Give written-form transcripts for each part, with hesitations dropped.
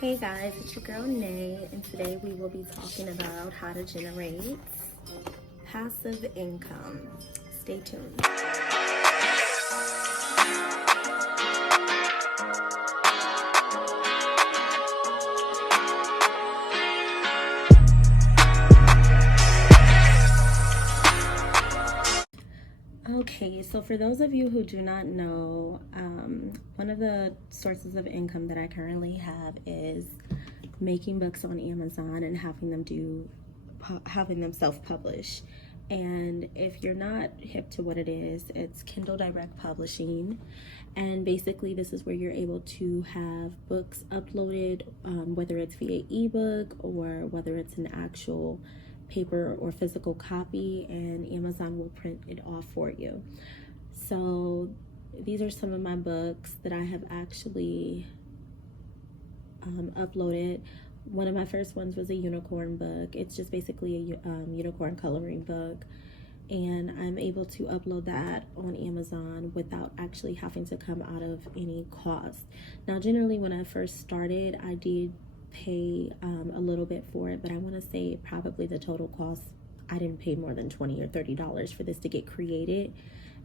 Hey guys, it's your girl Nay, and today we will be talking about how to generate passive income. Stay tuned. Okay, so for those of you who do not know, one of the sources of income that I currently have is making books on Amazon and having them self-publish. And if you're not hip to what it is, it's Kindle Direct Publishing. And basically this is where you're able to have books uploaded, whether it's via ebook or whether it's an actual paper or physical copy, and Amazon will print it off for you. So these are some of my books that I have actually uploaded. One of my first ones was a unicorn book. It's just basically a unicorn coloring book, and I'm able to upload that on Amazon without actually having to come out of any cost. Now generally when I first started, I did pay a little bit for it, but I want to say probably the total cost, I didn't pay more than $20 or $30 for this to get created,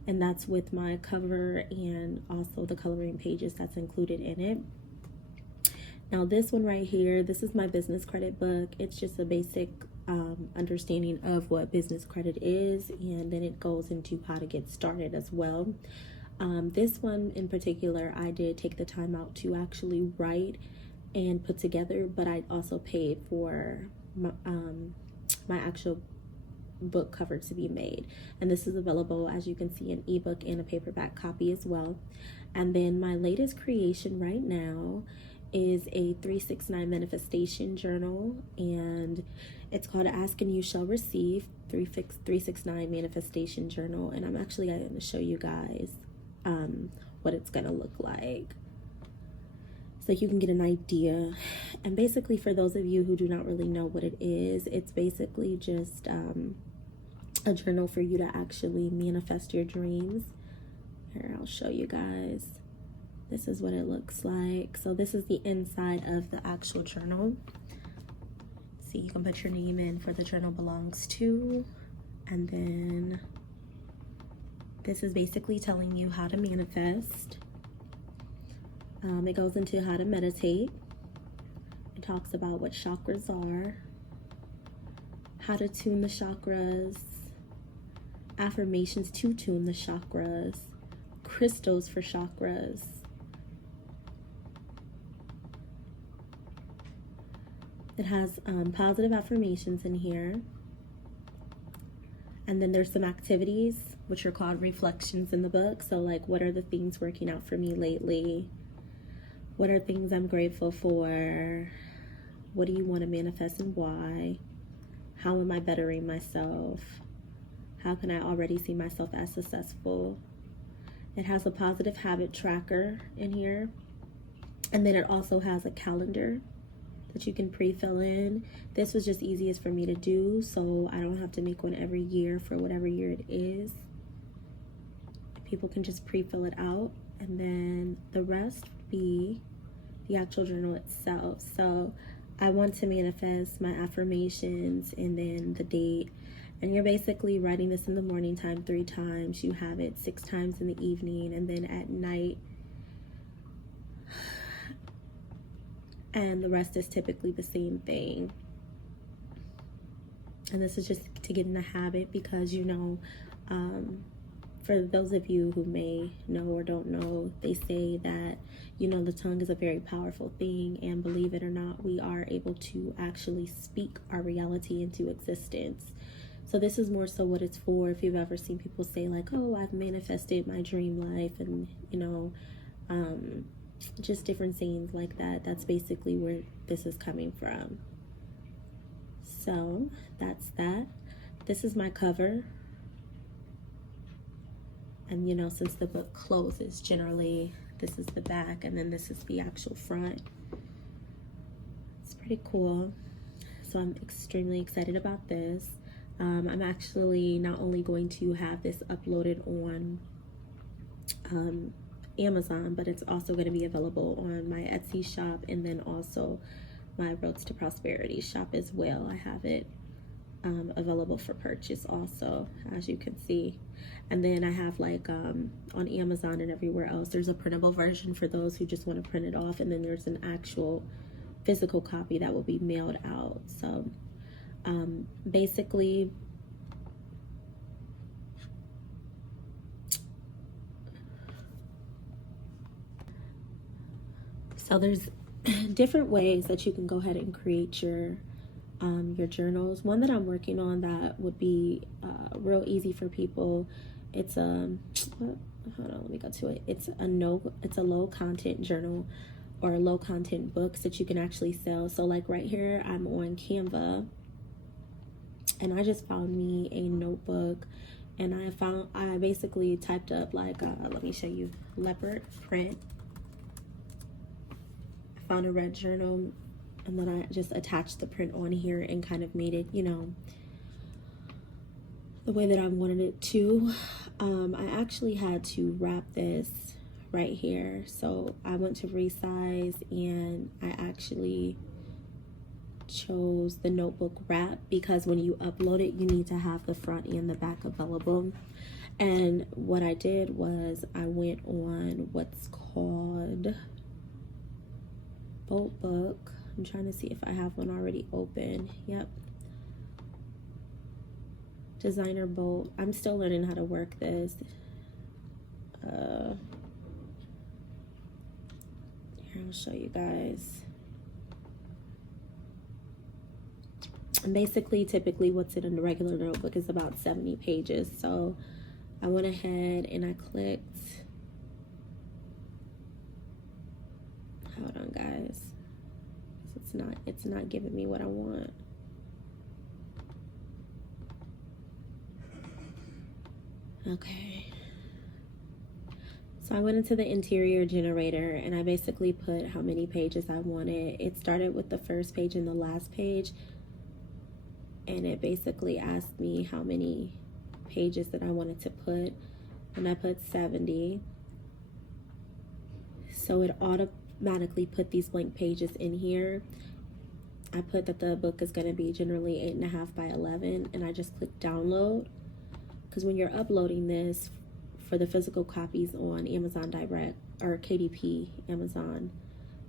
and that's with my cover and also the coloring pages that's included in it. Now this one right here, this is my business credit book. It's just a basic understanding of what business credit is, and then it goes into how to get started as well. This one in particular, I did take the time out to actually write and put together, but I also paid for my actual book cover to be made, and this is available, as you can see, in ebook and a paperback copy as well. And then my latest creation right now is a 369 manifestation journal, and it's called Ask and You Shall Receive 369 manifestation journal, and I'm actually going to show you guys what it's going to look like, so you can get an idea. And basically, for those of you who do not really know what it is, it's basically just a journal for you to actually manifest your dreams. Here, I'll show you guys. This is what it looks like. So this is the inside of the actual journal. See, you can put your name in for the journal belongs to, and then this is basically telling you how to manifest. It goes into how to meditate. It talks about what chakras are, how to tune the chakras, affirmations to tune the chakras, crystals for chakras. It has positive affirmations in here. And then there's some activities, which are called reflections in the book. So like, what are the things working out for me lately? What are things I'm grateful for? What do you want to manifest and why? How am I bettering myself? How can I already see myself as successful? It has a positive habit tracker in here. And then it also has a calendar that you can pre-fill in. This was just easiest for me to do, so I don't have to make one every year for whatever year it is. People can just pre-fill it out, and then the rest would be the actual journal itself. So I want to manifest my affirmations and then the date, and you're basically writing this in the morning time 3 times. You have it 6 times in the evening, and then at night, and the rest is typically the same thing. And this is just to get in the habit, because you know, for those of you who may know or don't know, they say that, you know, the tongue is a very powerful thing, and believe it or not, we are able to actually speak our reality into existence. So this is more so what it's for. If you've ever seen people say like, oh, I've manifested my dream life, and you know, just different sayings like that, that's basically where this is coming from. So that's that. This is my cover. And you know, since the book closes, generally this is the back, and then this is the actual front. It's pretty cool. So I'm extremely excited about this. I'm actually not only going to have this uploaded on Amazon, but it's also going to be available on my Etsy shop, and then also my Roads to Prosperity shop as well. I have it available for purchase also, as you can see. And then I have like on Amazon and everywhere else, there's a printable version for those who just want to print it off, and then there's an actual physical copy that will be mailed out. So basically, so there's different ways that you can go ahead and create your journals. One that I'm working on that would be real easy for people. It's hold on, let me go to it. It's a low content journal or low content books that you can actually sell. So like right here, I'm on Canva, and I just found me a notebook, and I basically typed up like let me show you, leopard print. I found a red journal, and then I just attached the print on here and kind of made it, you know, the way that I wanted it to. I actually had to wrap this right here. So I went to resize, and I actually chose the notebook wrap, because when you upload it, you need to have the front and the back available. And what I did was I went on what's called Book. I'm trying to see if I have one already open. Yep. Designer Bolt. I'm still learning how to work this. Here, I'll show you guys. And basically, typically what's in a regular notebook is about 70 pages. So I went ahead and I clicked. Hold on, guys. It's not giving me what I want. Okay. So I went into the interior generator, and I basically put how many pages I wanted. It started with the first page and the last page, and it basically asked me how many pages that I wanted to put, and I put 70. So it automatically put these blank pages in here. I put that the book is going to be generally 8.5 by 11, and I just clicked download, because when you're uploading this for the physical copies on Amazon Direct or KDP, Amazon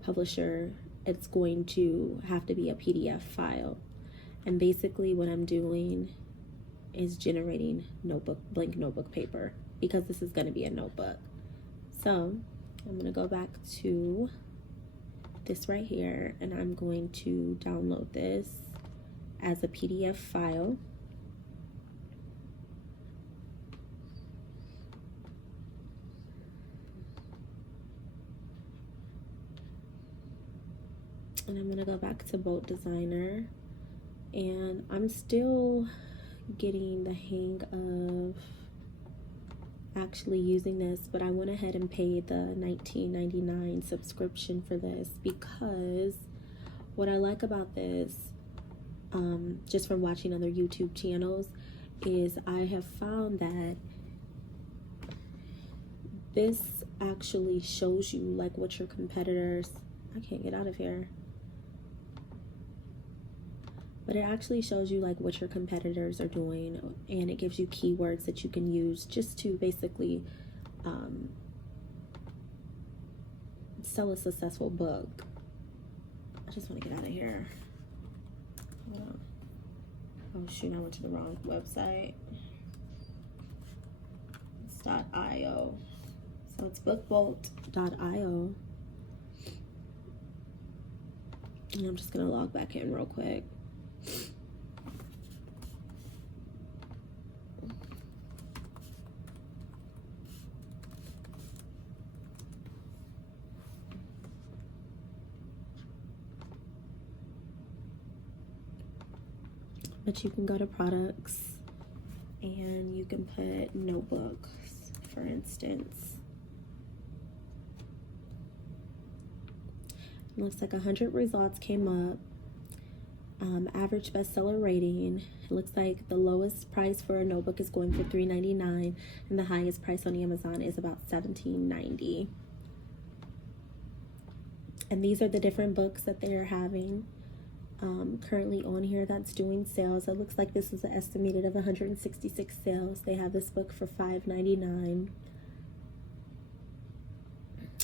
Publisher, it's going to have to be a PDF file. And basically what I'm doing is generating blank notebook paper, because this is going to be a notebook. So I'm going to go back to this right here, and I'm going to download this as a PDF file. And I'm going to go back to Bolt Designer, and I'm still getting the hang of actually using this, but I went ahead and paid the $19.99 subscription for this, because what I like about this, just from watching other YouTube channels, is I have found that this actually shows you like what your competitors, I can't get out of here, but it actually shows you like what your competitors are doing, and it gives you keywords that you can use just to basically sell a successful book. I just want to get out of here. Hold on. Oh shoot, I went to the wrong website. It's .io. So it's bookbolt.io. And I'm just gonna log back in real quick. But you can go to products, and you can put notebooks, for instance. It looks like 100 results came up. Average bestseller rating. It looks like the lowest price for a notebook is going for $3.99, and the highest price on Amazon is about $17.90. And these are the different books that they are having currently on here that's doing sales. It looks like this is an estimated of 166 sales. They have this book for $5.99.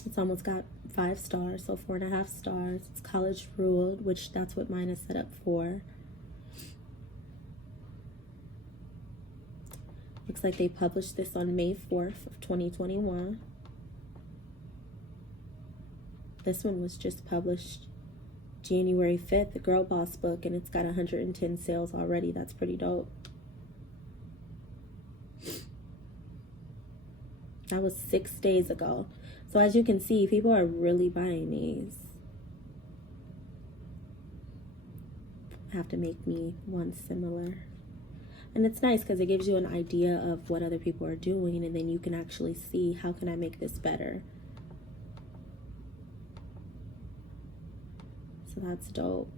It's almost got 5 stars, so 4.5 stars. It's college ruled, which that's what mine is set up for. Looks like they published this on May 4th of 2021. This one was just published January 5th, the Girl Boss book, and it's got 110 sales already. That's pretty dope. That was 6 days ago. So as you can see, people are really buying these. I have to make me one similar. And it's nice because it gives you an idea of what other people are doing, and then you can actually see, how can I make this better? So that's dope.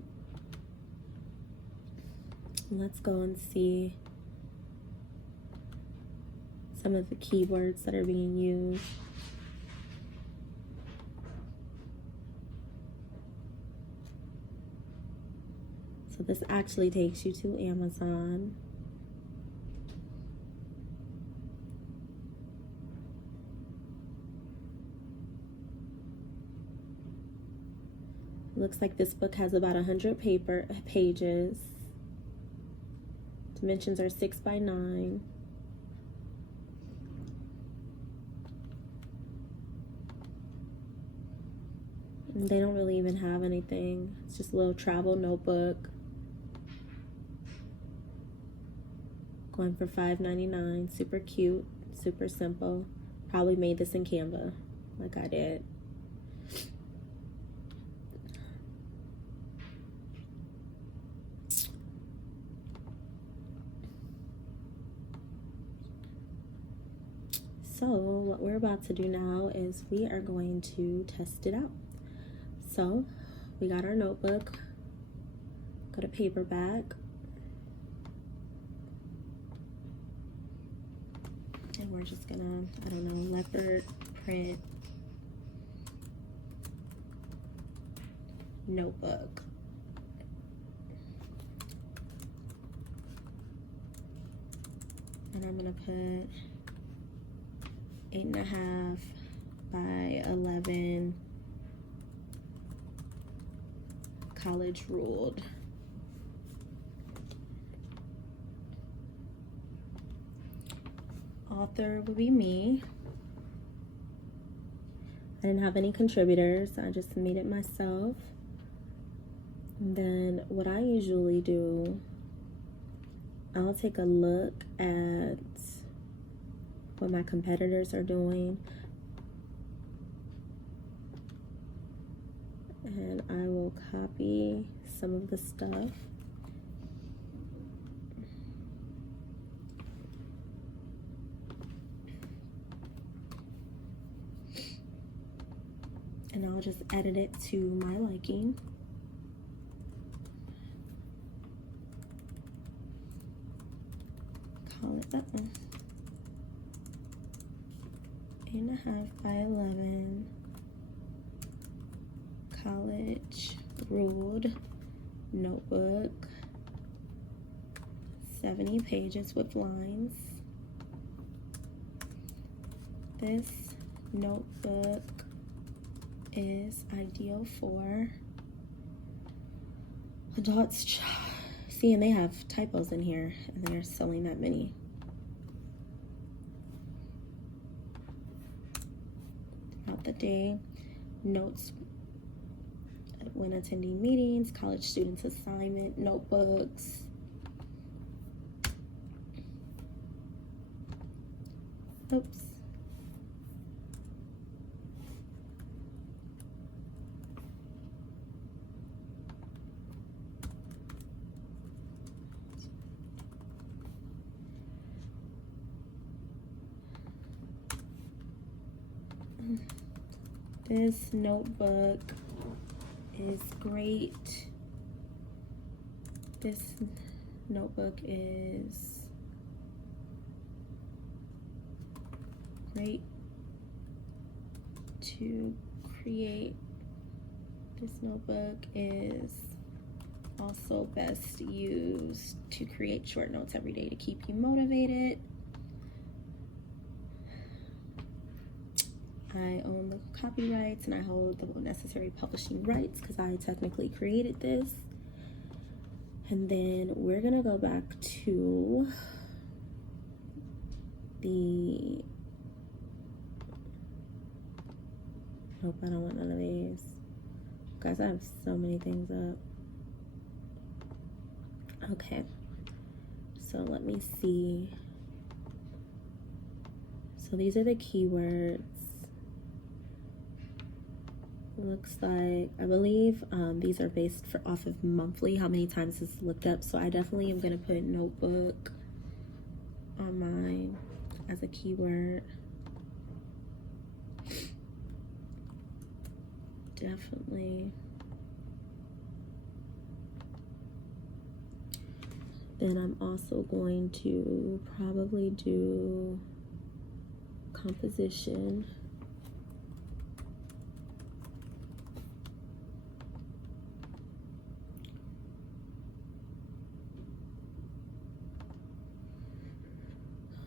Let's go and see some of the keywords that are being used. So this actually takes you to Amazon. Looks like this book has about 100 pages. Dimensions are 6 by 9. And they don't really even have anything. It's just a little travel notebook. Going for $5.99. Super cute, super simple. Probably made this in Canva, like I did. So what we're about to do now is we are going to test it out. So we got our notebook, got a paperback, and we're just gonna, I don't know, leopard print notebook. And I'm gonna put 8.5 by 11 college ruled. Author would be me. I didn't have any contributors. I just made it myself. And then what I usually do, I'll take a look at what my competitors are doing, and I will copy some of the stuff. And I'll just edit it to my liking. Call it that one. 8.5 by 11 college ruled notebook, 70 pages with lines. This notebook is ideal for adults. See, and they have typos in here, and they're selling that many. Throughout the day, notes when attending meetings, college students' assignment, notebooks. Oops. This notebook is great This notebook is great to create. This notebook is also best used to create short notes every day to keep you motivated. I own the copyrights and I hold the necessary publishing rights because I technically created this. And then we're gonna go back to the, nope, I don't want none of these. Guys, I have so many things up. Okay, so let me see. So these are the keywords. Looks like, I believe these are based off of monthly, how many times it's looked up. So I definitely am gonna put notebook on mine as a keyword. Definitely. Then I'm also going to probably do composition.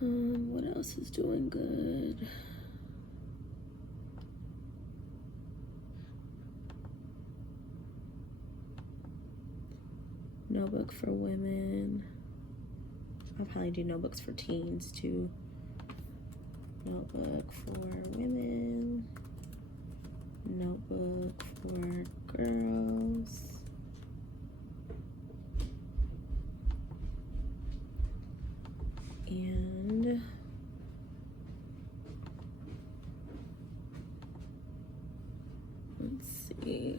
What else is doing good? Notebook for women. I'll probably do notebooks for teens too. Notebook for women. Notebook for girls. And let's see.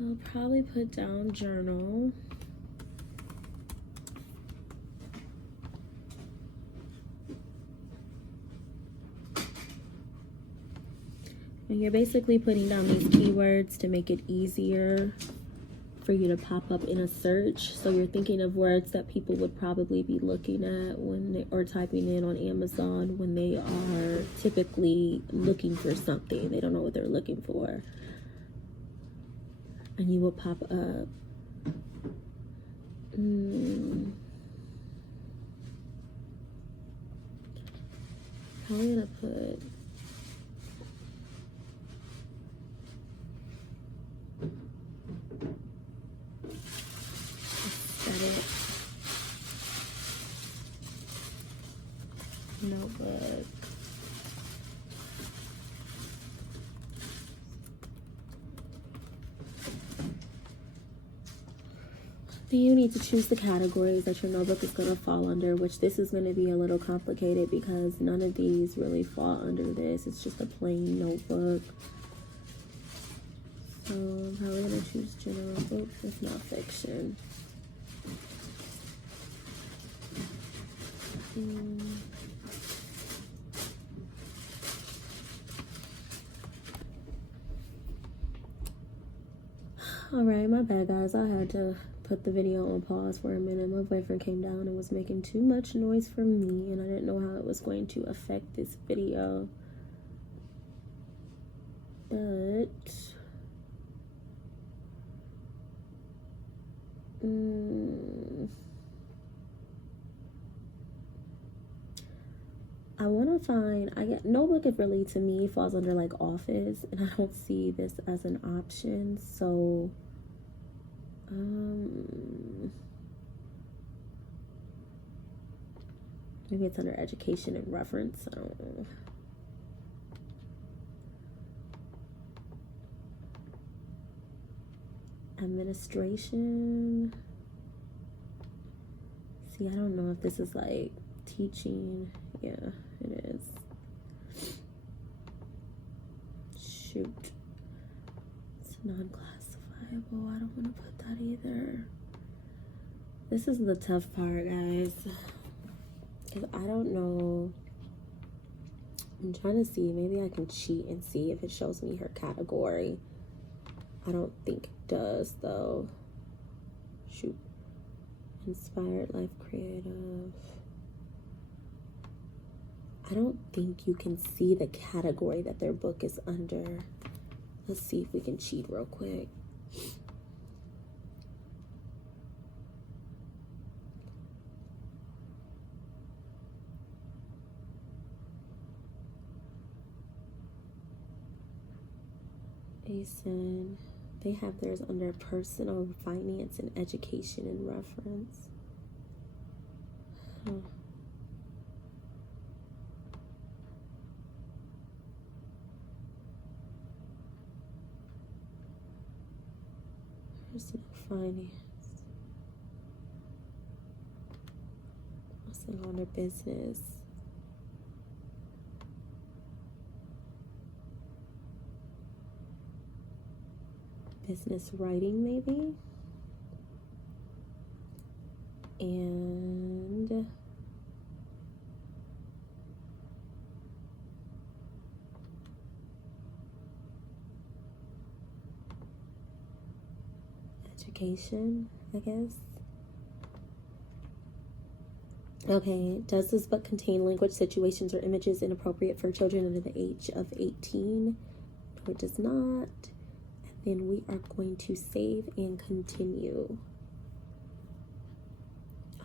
I'll probably put down journal. And you're basically putting down these keywords to make it easier for you to pop up in a search. So you're thinking of words that people would probably be looking at when they, or typing in on Amazon when they are typically looking for something. They don't know what they're looking for. And you will pop up. Probably gonna put aesthetic notebook. Then you need to choose the categories that your notebook is going to fall under, which this is going to be a little complicated because none of these really fall under this. It's just a plain notebook. So I'm probably going to choose general books with not fiction. Alright, my bad guys. I had to put the video on pause for a minute. My boyfriend came down and was making too much noise for me, and I didn't know how it was going to affect this video. But I want to find, notebook, it really to me falls under like office, and I don't see this as an option. So maybe it's under education and reference. I don't know. Administration. See, I don't know if this is like teaching. Yeah, it is. Shoot. It's non-classifiable. I don't want to put that either. This is the tough part, guys. Because I don't know I'm trying to see, maybe I can cheat and see if it shows me her category. I don't think it does though. Shoot. Inspired, life, creative. I don't think you can see the category that their book is under. Let's see if we can cheat real quick. ASIN, they have theirs under personal finance and education and reference. Huh. Personal finance. What's it under business? Business writing, maybe. And education, I guess. Okay, does this book contain language, situations, or images inappropriate for children under the age of 18? No, it does not. Then we are going to save and continue.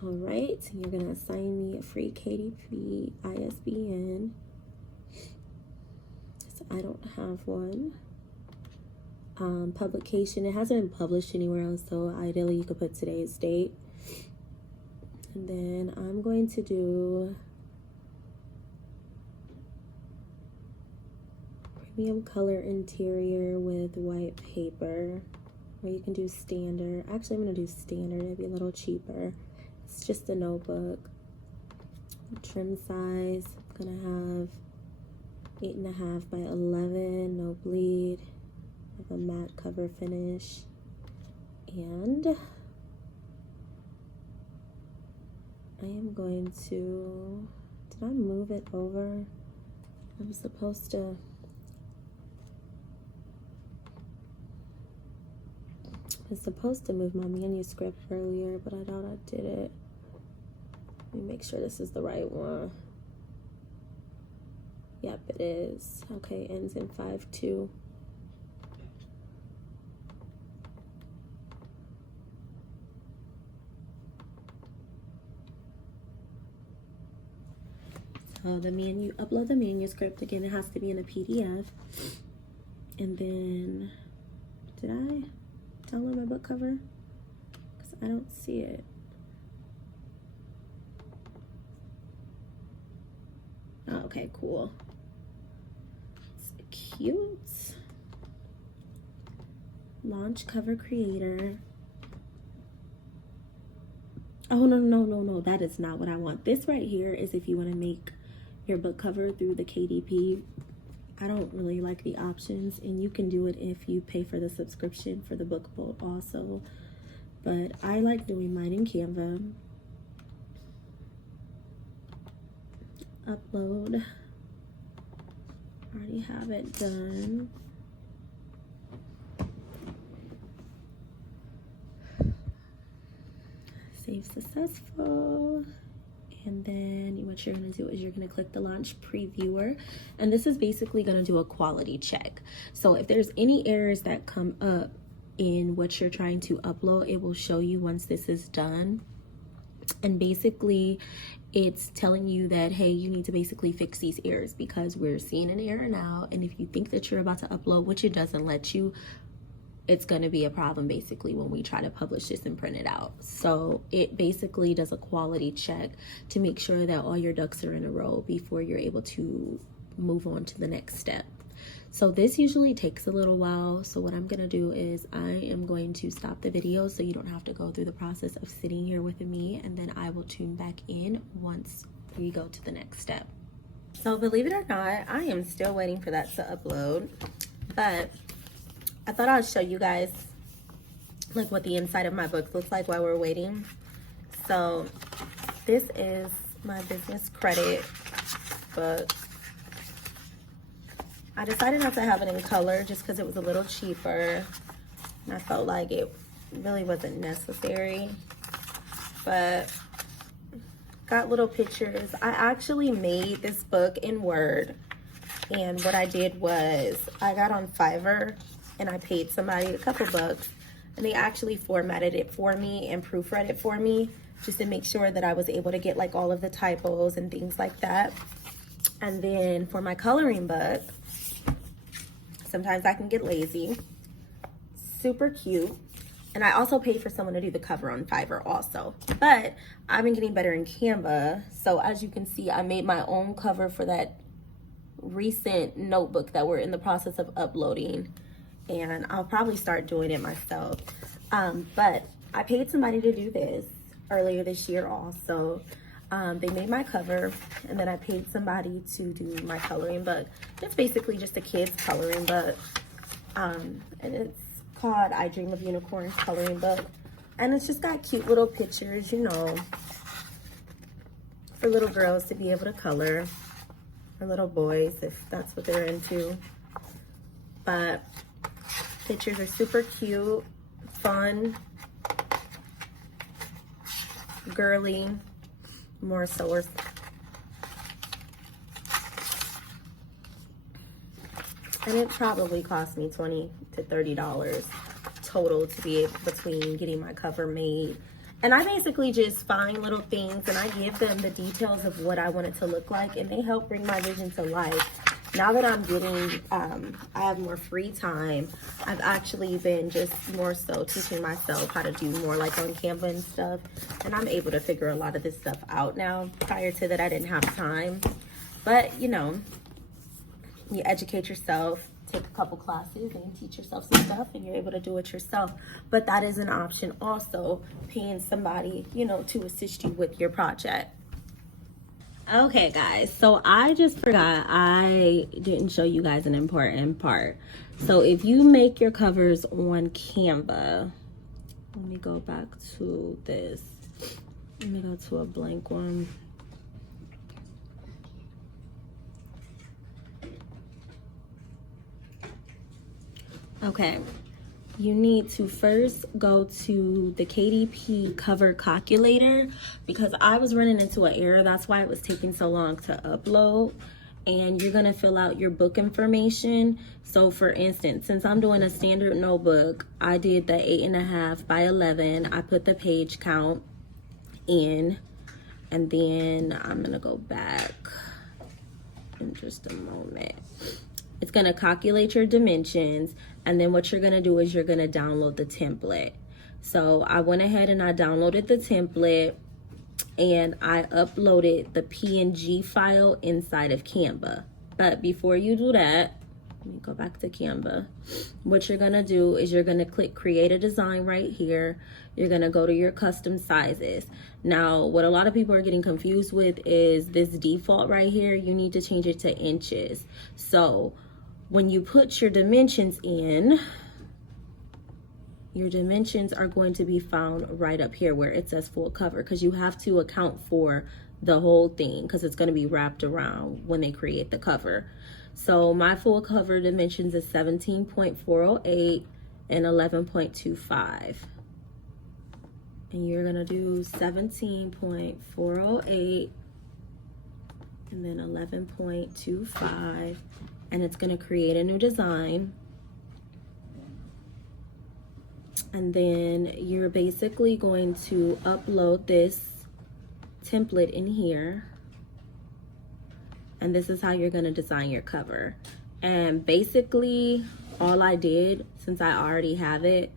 All right, you're gonna assign me a free KDP ISBN. So I don't have one. Publication, it hasn't been published anywhere else, so ideally you could put today's date. And then I'm going to do premium color interior with white paper, or you can do standard. Actually, I'm gonna do standard, it'd be a little cheaper. It's just a notebook. Trim size, I'm gonna have 8.5 by 11, no bleed. Have a matte cover finish. And I am going to, did I move it over? I was supposed to, move my manuscript earlier, but I thought I did it. Let me make sure this is the right one. Yep, it is. Okay, ends in 5-2. So upload the manuscript. Again, it has to be in a PDF. And then, did I download my book cover? Because I don't see it. Oh, okay, cool. It's cute. Launch cover creator. Oh, no. That is not what I want. This right here is if you want to make your book cover through the KDP. I don't really like the options, and you can do it if you pay for the subscription for the book boat also. But I like doing mine in Canva. Upload. Already have it done. Save successful. And then what you're going to do is you're going to click the launch previewer, and this is basically going to do a quality check. So if there's any errors that come up in what you're trying to upload, it will show you once this is done. And basically it's telling you that, hey, you need to basically fix these errors because we're seeing an error now, and if you think that you're about to upload, which it doesn't let you, it's going to be a problem basically when we try to publish this and print it out. So it basically does a quality check to make sure that all your ducks are in a row before you're able to move on to the next step. So this usually takes a little while. So what I'm going to do is I am going to stop the video so you don't have to go through the process of sitting here with me, and then I will tune back in once we go to the next step. So believe it or not, I am still waiting for that to upload, but I thought I'd show you guys like what the inside of my book looks like while we're waiting. So this is my business credit book. I decided not to have it in color just because it was a little cheaper. And I felt like it really wasn't necessary. But got little pictures. I actually made this book in Word. And what I did was I got on Fiverr and I paid somebody a couple bucks. And they actually formatted it for me and proofread it for me just to make sure that I was able to get like all of the typos and things like that. And then for my coloring book, sometimes I can get lazy. Super cute. And I also paid for someone to do the cover on Fiverr also. But I've been getting better in Canva. So as you can see, I made my own cover for that recent notebook that we're in the process of uploading. And I'll probably start doing it myself. But I paid somebody to do this earlier this year also. They made my cover, and then I paid somebody to do my coloring book. It's basically just a kid's coloring book. And it's called I Dream of Unicorns coloring book. And it's just got cute little pictures, you know, for little girls to be able to color, or little boys if that's what they're into. But pictures are super cute, fun, girly, more so. And it probably cost me $20 to $30 total to be able, between getting my cover made. And I basically just find little things and I give them the details of what I want it to look like, and they help bring my vision to life. Now that I'm getting, I have more free time, I've actually been just more so teaching myself how to do more like on Canva and stuff. And I'm able to figure a lot of this stuff out now. Prior to that, I didn't have time. But, you know, you educate yourself, take a couple classes and teach yourself some stuff, and you're able to do it yourself. But that is an option also, paying somebody, you know, to assist you with your project. Okay guys, so I just forgot I didn't show you guys an important part. So if you make your covers on Canva, let me go back to this. Let me go to a blank one. Okay, you need to first go to the KDP cover calculator, because I was running into an error. That's why it was taking so long to upload. And you're gonna fill out your book information. So for instance, since I'm doing a standard notebook, I did the 8.5 by 11. I put the page count in, and then I'm gonna go back in just a moment. It's gonna calculate your dimensions, and then what you're gonna do is you're gonna download the template. So I went ahead and I downloaded the template, and I uploaded the PNG file inside of Canva. But before you do that, let me go back to Canva. What you're gonna do is you're gonna click create a design right here. You're gonna go to your custom sizes. Now, what a lot of people are getting confused with is this default right here. You need to change it to inches. So when you put your dimensions in, your dimensions are going to be found right up here where it says full cover, because you have to account for the whole thing because it's going to be wrapped around when they create the cover. So my full cover dimensions is 17.408 and 11.25. And you're going to do 17.408 and then 11.25. And it's going to create a new design. And then you're basically going to upload this template in here. And this is how you're going to design your cover. And basically all I did, since I already have it,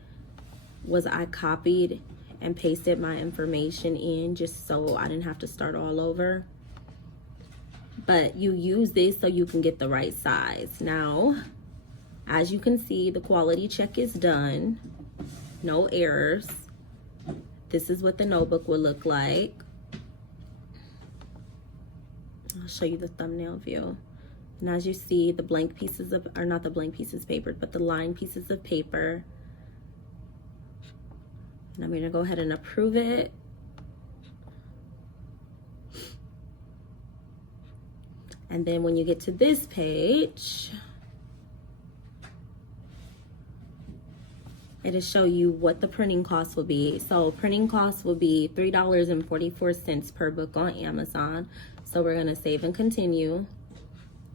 was I copied and pasted my information in just so I didn't have to start all over. But you use this so you can get the right size. Now, as you can see, the quality check is done. No errors. This is what the notebook will look like. I'll show you the thumbnail view. And as you see, the blank pieces of, or not the blank pieces of paper, but the lined pieces of paper. And I'm gonna go ahead and approve it. And then when you get to this page, It'll show you what the printing cost will be. So printing cost will be $3.44 per book on Amazon. So we're gonna save and continue.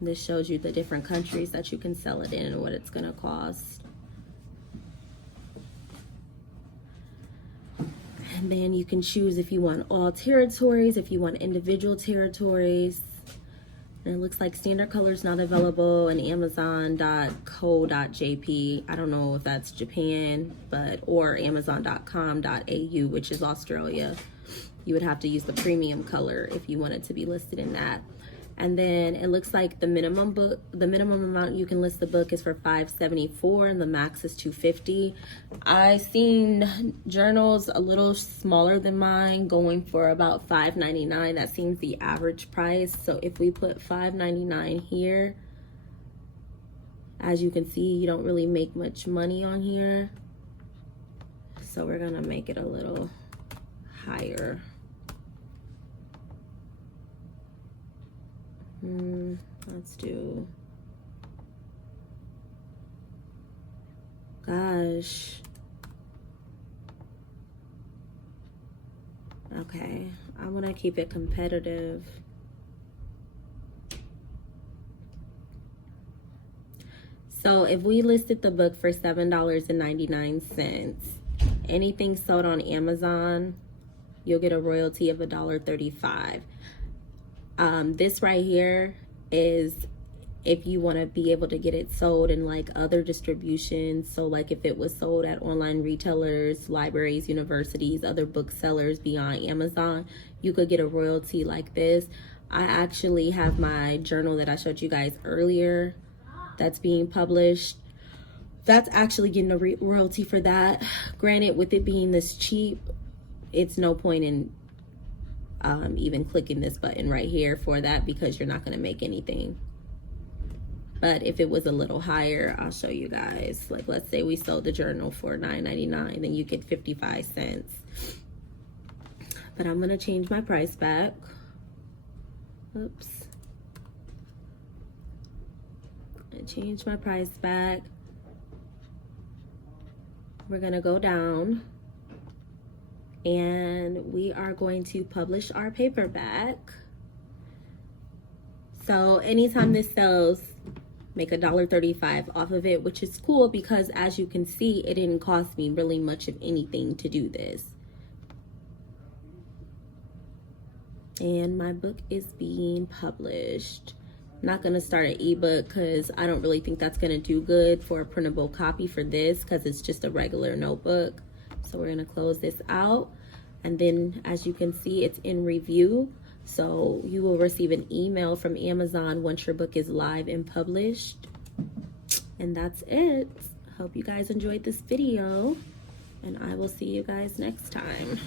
This shows you the different countries that you can sell it in and what it's gonna cost. And then you can choose if you want all territories, if you want individual territories. And it looks like standard colors not available in amazon.co.jp. I don't know if that's Japan, or amazon.com.au, which is Australia. You would have to use the premium color if you wanted to be listed in that. And then it looks like the minimum amount you can list the book is for $5.74 and the max is $2.50. I've seen journals a little smaller than mine going for about $5.99. That seems the average price. So if we put $5.99 here, as you can see, you don't really make much money on here. So we're gonna make it a little higher. Let's do, gosh. Okay, I want to keep it competitive. So if we listed the book for $7.99, anything sold on Amazon, you'll get a royalty of $1.35. This right here is if you want to be able to get it sold in like other distributions. So like if it was sold at online retailers, libraries, universities, other booksellers beyond Amazon, you could get a royalty like this. I actually have my journal that I showed you guys earlier that's being published. That's actually getting a royalty for that. Granted, with it being this cheap, it's no point in even clicking this button right here for that, because you're not going to make anything. But if it was a little higher, I'll show you guys. Like, let's say we sold the journal for $9.99, then you get 55 cents. But I'm going to change my price back. Oops. I changed my price back. We're going to go down. And we are going to publish our paperback. So anytime this sells, make $1.35 off of it, which is cool because as you can see, it didn't cost me really much of anything to do this. And my book is being published. I'm not going to start an ebook because I don't really think that's going to do good for a printable copy for this, because it's just a regular notebook. So we're going to close this out. And then as you can see, it's in review. So you will receive an email from Amazon once your book is live and published. And that's it. Hope you guys enjoyed this video. And I will see you guys next time.